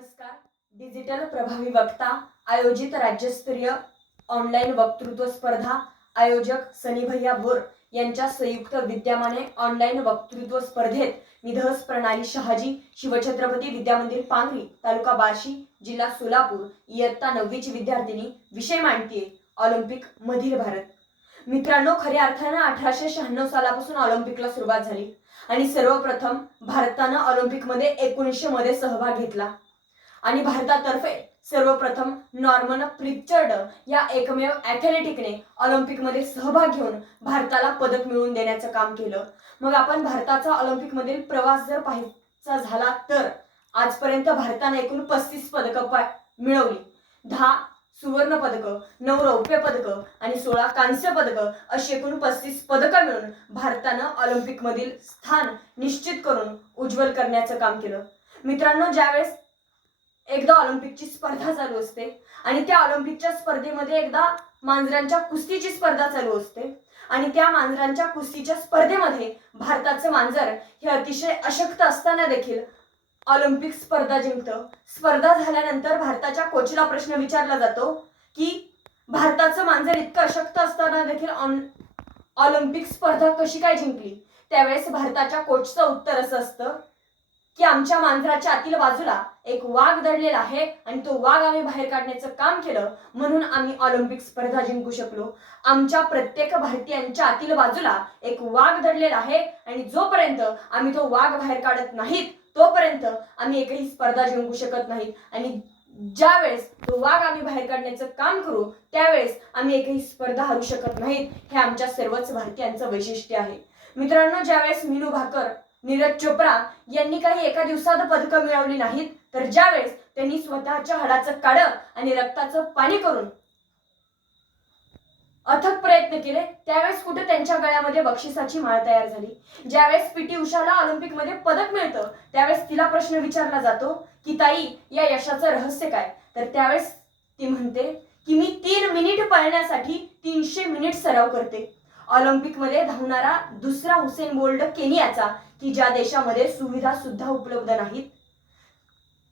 नमस्कार. डिजिटल प्रभावी वक्ता आयोजित राज्यस्तरीय ऑनलाईन वक्तृत्व स्पर्धा आयोजक सनी भैया भोर यांच्या संयुक्त विद्यमाने ऑनलाईन वक्तृत्व स्पर्धेत निधस प्रणाली शहाजी शिवछत्रपती विद्यामंदिर पांगरी तालुका बार्शी जिल्हा सोलापूर इयत्ता 9वीची विद्यार्थिनी विषय मांडतीये ऑलिम्पिक मधील भारत. मित्रांनो, खऱ्या अर्थानं 1896 सालापासून ऑलिम्पिकला सुरुवात झाली आणि सर्वप्रथम भारतानं ऑलिम्पिकमध्ये 1900 मध्ये सहभाग घेतला आणि भारतातर्फे सर्वप्रथम नॉर्मन प्रिचर्ड या एकमेव ॲथलेटिकने ऑलिम्पिकमध्ये सहभाग घेऊन भारताला पदक मिळवून देण्याचं काम केलं. मग आपण भारताचा ऑलिम्पिकमधील प्रवास जर पाहायचा झाला तर आजपर्यंत भारताने एकूण 35 पदकं मिळवली. 10 सुवर्ण पदकं, 9 रौप्य पदकं आणि 16 कांस्य पदकं अशी एकूण 35 पदकं मिळून भारतानं ऑलिम्पिकमधील स्थान निश्चित करून उज्ज्वल करण्याचं काम केलं. मित्रांनो, ज्यावेळेस एकदा ऑलिम्पिकची स्पर्धा चालू असते आणि त्या ऑलिम्पिकच्या स्पर्धेमध्ये एकदा मांजरांच्या कुस्तीची स्पर्धा चालू असते आणि त्या मांजरांच्या कुस्तीच्या स्पर्धेमध्ये भारताचं मांजर हे अतिशय अशक्त असताना देखील ऑलिम्पिक स्पर्धा जिंकतं. स्पर्धा झाल्यानंतर भारताच्या कोचला प्रश्न विचारला जातो की भारताचं मांजर इतकं अशक्त असताना देखील ऑलिम्पिक स्पर्धा कशी काय जिंकली. त्यावेळेस भारताच्या कोचचं उत्तर असं असतं की आमच्या मांजराच्या आतील बाजूला एक वाघ दडलेला आहे आणि तो वाघ आम्ही बाहेर काढण्याचं काम केलं म्हणून आम्ही ऑलिम्पिक स्पर्धा जिंकू शकलो. आमच्या प्रत्येक भारतीयांच्या आतील बाजूला एक वाघ दडलेला आहे आणि जोपर्यंत आम्ही तो वाघ बाहेर काढत नाहीत तोपर्यंत आम्ही एकही स्पर्धा जिंकू शकत नाहीत आणि ज्यावेळेस तो वाघ आम्ही बाहेर काढण्याचं काम करू त्यावेळेस आम्ही एकही स्पर्धा हरवू शकत नाहीत. हे आमच्या सर्वच भारतीयांचं वैशिष्ट्य आहे. मित्रांनो, ज्यावेळेस मीनू भाकर, नीरज चोप्रा यांनी काही एका दिवसात पदकं मिळवली नाहीत तर ज्यावेळेस त्यांनी स्वतःच्या हाडाचं काढं आणि रक्ताचं पाणी करून अथक प्रयत्न केले त्यावेळेस कुठे त्यांच्या गळ्यामध्ये बक्षिसाची माळ तयार झाली. ज्यावेळेस पीटी उषाला ऑलिम्पिकमध्ये पदक मिळतं त्यावेळेस तिला प्रश्न विचारला जातो की ताई, या यशाचं रहस्य काय. तर त्यावेळेस ती म्हणते की मी 3 मिनिट पळण्यासाठी 300 मिनिट सराव करते. ऑलिम्पिकमध्ये धावणारा दुसरा हुसेन बोल्ट केनियाचा की ज्या देशामध्ये सुविधा सुद्धा उपलब्ध नाहीत.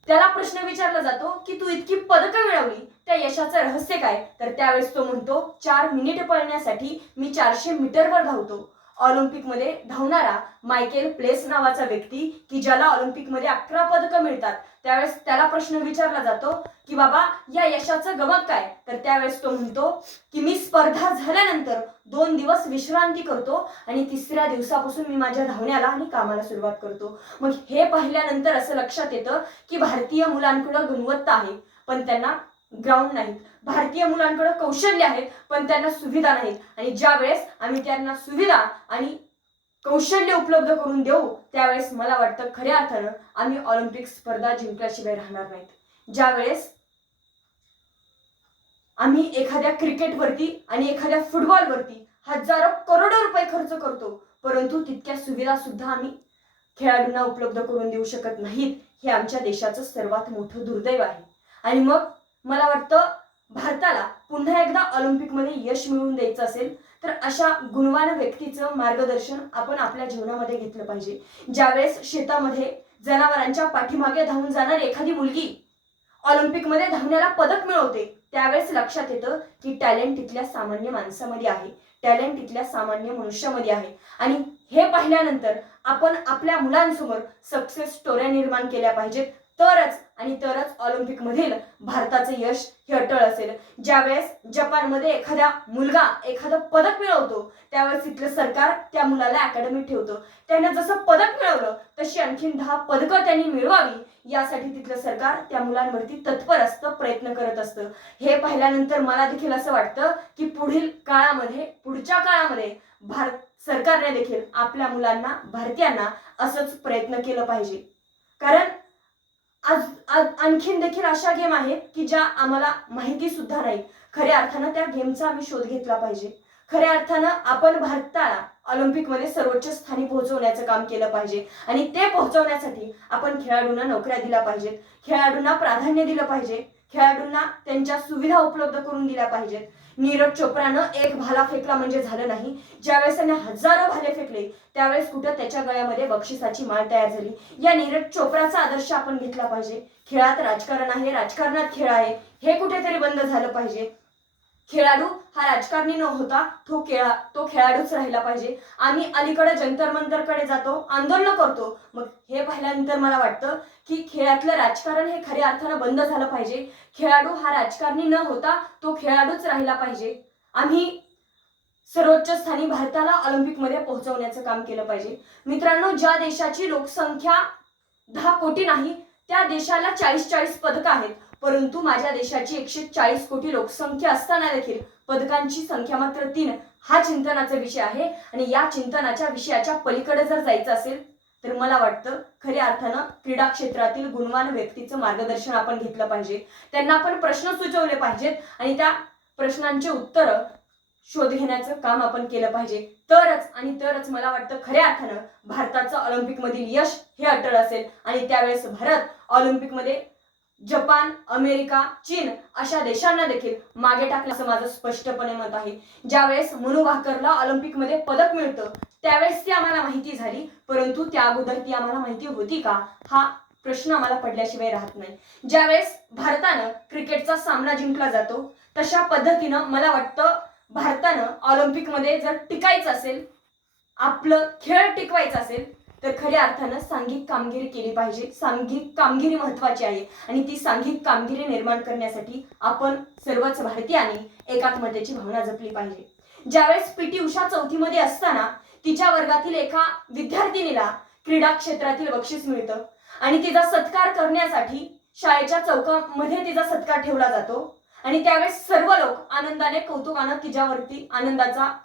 त्याला प्रश्न विचारला जातो की तू इतकी पदकं मिळवली त्या यशाचं रहस्य काय. तर त्यावेळेस तो म्हणतो 4 मिनिट पळण्यासाठी मी 400 मीटरवर धावतो. ऑलिम्पिकमध्ये धावणारा मायकेल प्लेस नावाचा व्यक्ती की ज्याला ऑलिम्पिकमध्ये 11 पदकं मिळतात त्यावेळेस त्याला प्रश्न विचारला जातो की बाबा या यशाचं गमक काय. तर त्यावेळेस तो म्हणतो की मी स्पर्धा झाल्यानंतर 2 दिवस विश्रांती करतो आणि 3ऱ्या दिवसापासून मी माझ्या धावण्याला आणि कामाला सुरुवात करतो. मग हे पाहिल्यानंतर असं लक्षात येतं की भारतीय मुलांकडे गुणवत्ता आहे पण त्यांना ग्राउंड नाहीत. भारतीय मुलांकडे कौशल्य आहेत पण त्यांना सुविधा नाहीत आणि ज्यावेळेस आम्ही त्यांना सुविधा आणि कौशल्य उपलब्ध करून देऊ त्यावेळेस मला वाटतं खऱ्या अर्थानं आम्ही ऑलिम्पिक स्पर्धा जिंकल्याशिवाय राहणार नाहीत. ज्यावेळेस आम्ही एखाद्या क्रिकेटवरती आणि एखाद्या फुटबॉलवरती हजारो करोडो रुपये खर्च करतो परंतु तितक्या सुविधा सुद्धा आम्ही खेळाडूंना उपलब्ध करून देऊ शकत नाहीत. हे आमच्या देशाचं सर्वात मोठं दुर्दैव आहे. आणि मग मला वाटतं भारताला पुन्हा एकदा ऑलिम्पिकमध्ये यश मिळवून द्यायचं असेल तर अशा गुणवान व्यक्तीचं मार्गदर्शन आपण आपल्या जीवनामध्ये घेतलं पाहिजे. ज्यावेळेस शेतामध्ये जनावरांच्या पाठीमागे धावून जाणारी एखादी मुलगी ऑलिम्पिकमध्ये धावण्याला पदक मिळवते त्यावेळेस लक्षात येतं की टॅलेंट तिथल्या सामान्य माणसामध्ये आहे, टॅलेंट तिथल्या सामान्य मनुष्यामध्ये आहे. आणि हे पाहिल्यानंतर आपण आपल्या मुलांसमोर सक्सेस स्टोऱ्या निर्माण केल्या पाहिजेत तरच ऑलिम्पिकमधील भारताचं यश हे अटळ असेल. ज्यावेळेस जपानमध्ये एखादा मुलगा एखादं पदक मिळवतो त्यावेळेस तिथलं सरकार त्या मुलाला अकॅडमी ठेवतं. त्याने जसं पदक मिळवलं तशी आणखीन 10 पदकं त्यांनी मिळवावी यासाठी तिथलं सरकार त्या मुलांवरती तत्पर असतं, प्रयत्न करत असतं. हे पाहिल्यानंतर मला देखील असं वाटतं की पुढच्या काळामध्ये भारत सरकारने देखील आपल्या मुलांना, भारतीयांना असंच प्रयत्न केलं पाहिजे. कारण आज आणखीन देखील अशा गेम आहेत की ज्या आम्हाला माहिती सुद्धा नाही. खऱ्या अर्थानं त्या गेमचा आम्ही शोध घेतला पाहिजे. खऱ्या अर्थानं आपण भारताला ऑलिम्पिकमध्ये सर्वोच्च स्थानी पोहोचवण्याचं काम केलं पाहिजे आणि ते पोहोचवण्यासाठी आपण खेळाडूंना नोकऱ्या दिल्या पाहिजेत, खेळाडूंना प्राधान्य दिलं पाहिजे. खेळाडूंना त्यांच्या सुविधा उपलब्ध करून दिल्या पाहिजेत. नीरज चोप्रानं एक भाला फेकला म्हणजे झालं नाही. ज्यावेळेस त्याने हजारो भाले फेकले त्यावेळेस कुठं त्याच्या गळ्यामध्ये बक्षिसाची माळ तयार झाली. या नीरज चोप्राचा आदर्श आपण घेतला पाहिजे. खेळात राजकारण आहे, राजकारणात खेळ आहे, हे कुठेतरी बंद झालं पाहिजे. खेळाडू हा राजकारणी न होता तो खेळाडूच राहिला पाहिजे. आम्ही अलीकडे जंतर मंतरकडे जातो, आंदोलन करतो, मग हे पाहिल्यानंतर मला वाटतं की खेळातलं राजकारण हे खऱ्या अर्थानं बंद झालं पाहिजे. खेळाडू हा राजकारणी न होता तो खेळाडूच राहिला पाहिजे. आम्ही सर्वोच्च स्थानी भारताला ऑलिम्पिकमध्ये पोहोचवण्याचं काम केलं पाहिजे. मित्रांनो, ज्या देशाची लोकसंख्या 10 कोटी नाही त्या देशाला 40 पदकं आहेत, परंतु माझ्या देशाची 140 कोटी लोकसंख्या असताना देखील पदकांची संख्या मात्र 3. हा चिंतनाचा विषय आहे आणि या चिंतनाच्या विषयाच्या पलीकडे जर जायचं असेल तर मला वाटतं खऱ्या अर्थानं क्रीडा क्षेत्रातील गुणवान व्यक्तीचं मार्गदर्शन आपण घेतलं पाहिजे. त्यांना आपण प्रश्न सुचवले पाहिजेत आणि त्या प्रश्नांचे उत्तर शोध घेण्याचं काम आपण केलं पाहिजे. तरच मला वाटतं खऱ्या अर्थानं भारताचं ऑलिम्पिकमधील यश हे अटळ असेल आणि त्यावेळेस भारत ऑलिम्पिकमध्ये जपान, अमेरिका, चीन अशा देशांना देखील मागे टाकलं असं माझं स्पष्टपणे मत आहे. ज्यावेळेस मनू भाकरला ऑलिम्पिकमध्ये पदक मिळतं त्यावेळेस ती आम्हाला माहिती झाली, परंतु त्या अगोदर ती आम्हाला माहिती होती का हा प्रश्न आम्हाला पडल्याशिवाय राहत नाही. ज्यावेळेस भारतानं क्रिकेटचा सामना जिंकला जातो तशा पद्धतीनं मला वाटतं भारतानं ऑलिम्पिकमध्ये जर टिकायचं असेल, आपलं खेळ टिकवायचा असेल तर खऱ्या अर्थानं सांघिक कामगिरी केली पाहिजे. सांघिक कामगिरी महत्वाची आहे आणि ती सांघिक कामगिरी निर्माण करण्यासाठी आपण सर्वच भारतीयांनी एकात्मतेची भावना जपली पाहिजे. ज्यावेळेस पीटी उषा 4थीमध्ये असताना तिच्या वर्गातील एका विद्यार्थिनीला क्रीडा क्षेत्रातील बक्षीस मिळतं आणि तिचा सत्कार करण्यासाठी शाळेच्या चौकामध्ये तिचा सत्कार ठेवला जातो आणि त्यावेळेस सर्व लोक आनंदाने कौतुकानं तिच्यावरती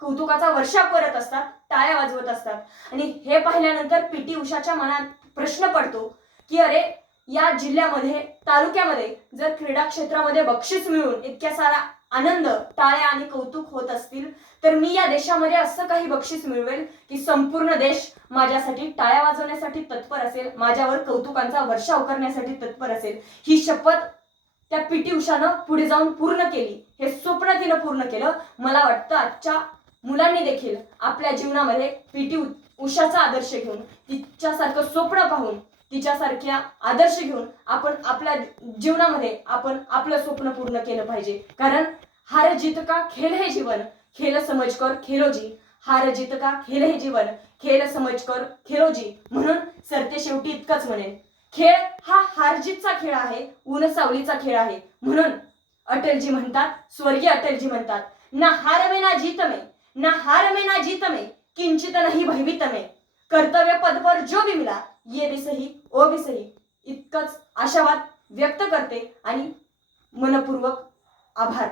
कौतुकाचा वर्षाव करत असतात, टाळ्या वाजवत असतात आणि हे पाहिल्यानंतर पीटी उषाच्या मनात प्रश्न पडतो की अरे, या जिल्ह्यामध्ये तालुक्यामध्ये जर क्रीडा क्षेत्रामध्ये बक्षीस मिळून इतक्या सारा आनंद, टाळ्या आणि कौतुक होत असतील तर मी या देशामध्ये असं काही बक्षीस मिळवेल की संपूर्ण देश माझ्यासाठी टाळ्या वाजवण्यासाठी तत्पर असेल, माझ्यावर कौतुकांचा वर्षाव करण्यासाठी तत्पर असेल. ही शपथ त्या पीटी उषानं पुढे जाऊन पूर्ण केली. हे स्वप्न तिनं पूर्ण केलं. मला वाटतं आजच्या मुलांनी देखील आपल्या जीवनामध्ये पीटी उषाचा आदर्श घेऊन, तिच्यासारखं स्वप्न पाहून, तिच्यासारख्या आदर्श घेऊन आपण आपल्या जीवनामध्ये आपण आपलं स्वप्न पूर्ण केलं पाहिजे. कारण हार जीत का खेल है जीवन, खेल समजकर खेलो जी. हार जीत का खेल है जीवन, खेल समजकर खेलो जी. म्हणून सरते शेवटी इतकंच म्हणेन, खेळ हा हारजीतचा खेळ आहे, ऊन सावलीचा खेळ आहे. म्हणून अटलजी म्हणतात, स्वर्गीय अटलजी म्हणतात, ना हार में ना जीत में, ना हार में ना जीत में, किंचित नहीं भयभीत में, कर्तव्य पद पर जो भी मिला ये भी सही ओ भी सही. इतकंच आशावाद व्यक्त करते आणि मनपूर्वक आभार.